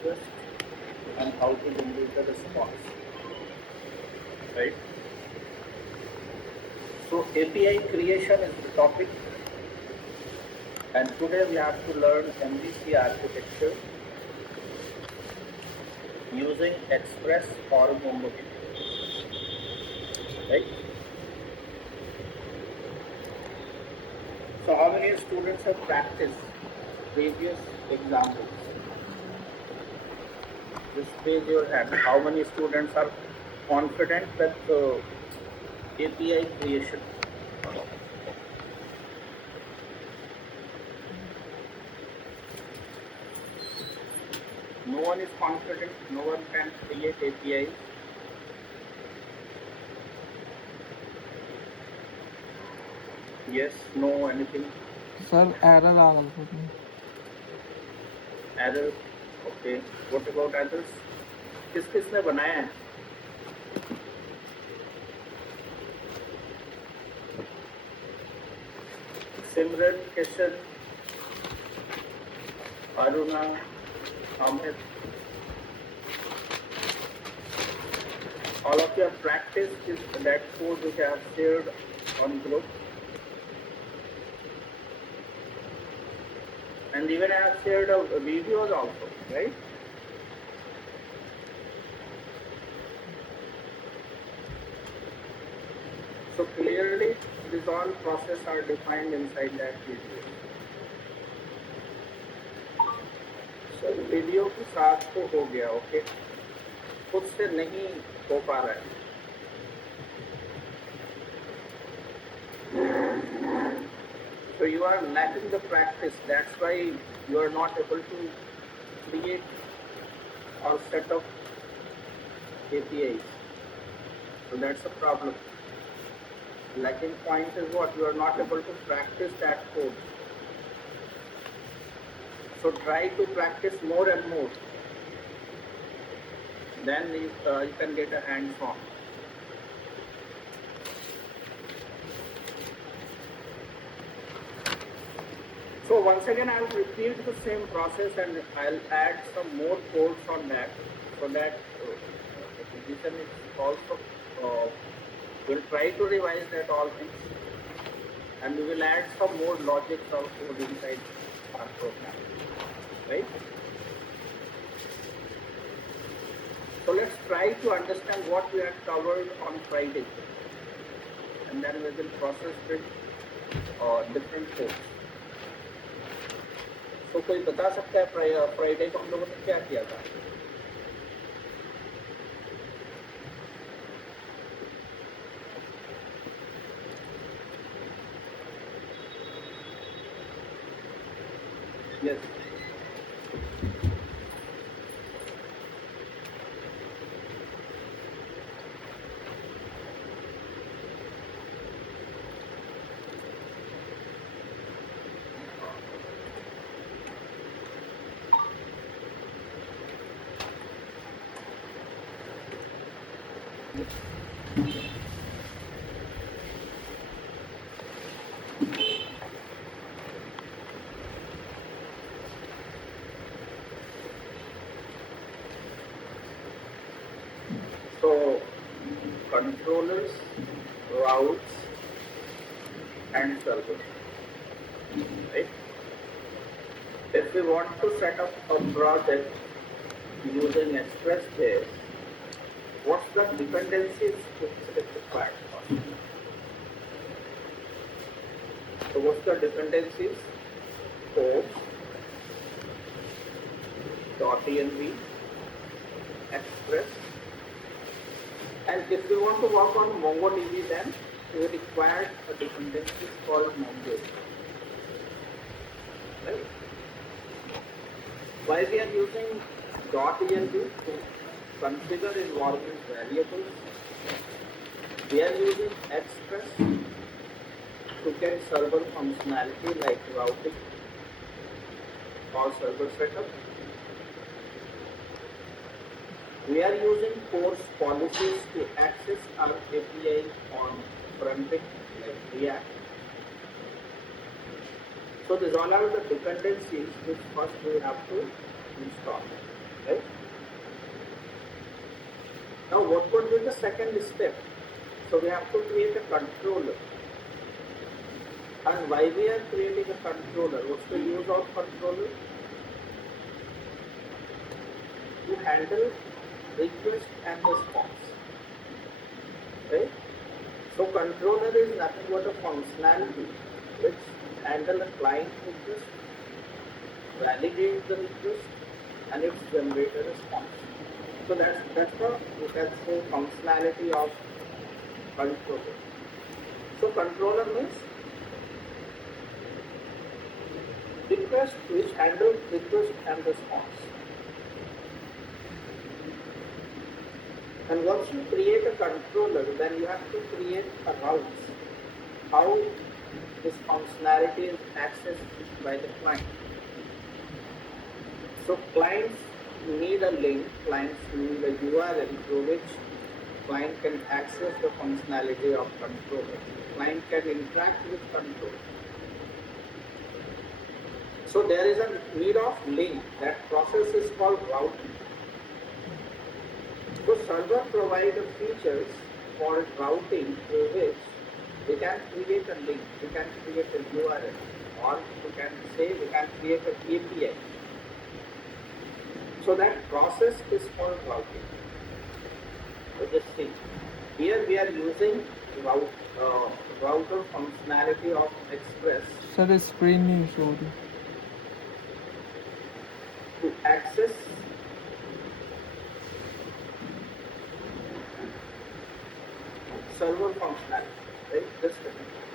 request and how to generate the response, right? So API creation is the topic, and today we have to learn MVC architecture using Express or MongoDB, right? So how many students have practiced previous examples? Just raise your hand. How many students are confident with API creation? No one is confident. No one can create API. Yes, no, anything? Sir, error आ गया था उसमें. Error. Okay. What about others? किस किसने बनाया है? सिमरन, Kishan, Aruna, Amit. All of you have practiced that code which I have shared on group. And even I have shared videos also, right? So clearly, these all processes are defined inside that video. So video के साथ तो हो गया, okay? खुद से नहीं हो पा रहा है. So you are lacking the practice. That's why you are not able to create or set up APIs. So that's a problem. Lacking point is what? You are not able to practice that code. So try to practice more and more. Then you can get a hands-on. So once again, I'll repeat the same process and I'll add some more codes on that, so that revision is also, we'll try to revise that all things, and we will add some more logics also inside our program, right? So let's try to understand what we had covered on Friday, and then we will process with different codes. तो कोई बता सकता है Friday को हम लोगों ने क्या किया था? Yes. So controllers, routes, and servers, right? If we want to set up a project using Express.js, what's the dependencies which is required for? So what's the dependencies? Post, .env, Express, and if we want to work on MongoDB, then we require a dependency called Mongo. Right? Why we are using .env to configure environment variables? We are using Express to get server functionality like routing or server setup. We are using course policies to access our API on front end like React. So these all are the dependencies which first we have to install, right? Now, what would be the second step? So we have to create a controller. And why we are creating a controller? What's the use of controller? To handle request and response. Right? So controller is nothing but a functionality which handle a client request, validate the request, and its generate a response. So that's the, you can say, functionality of controller. So controller means request which handle request and response. And once you create a controller, then you have to create a route how this functionality is accessed by the client. So clients need a link, clients need a URL through which client can access the functionality of controller. Client can interact with controller. So there is a need of link. That process is called routing. So server provides features for routing through which we can create a link, we can create a URL, or we can say we can create an API. So that process is called routing. So just see, here we are using router functionality of Express sir screen नहीं show हो रही. to access server functionality. Right? Just a minute.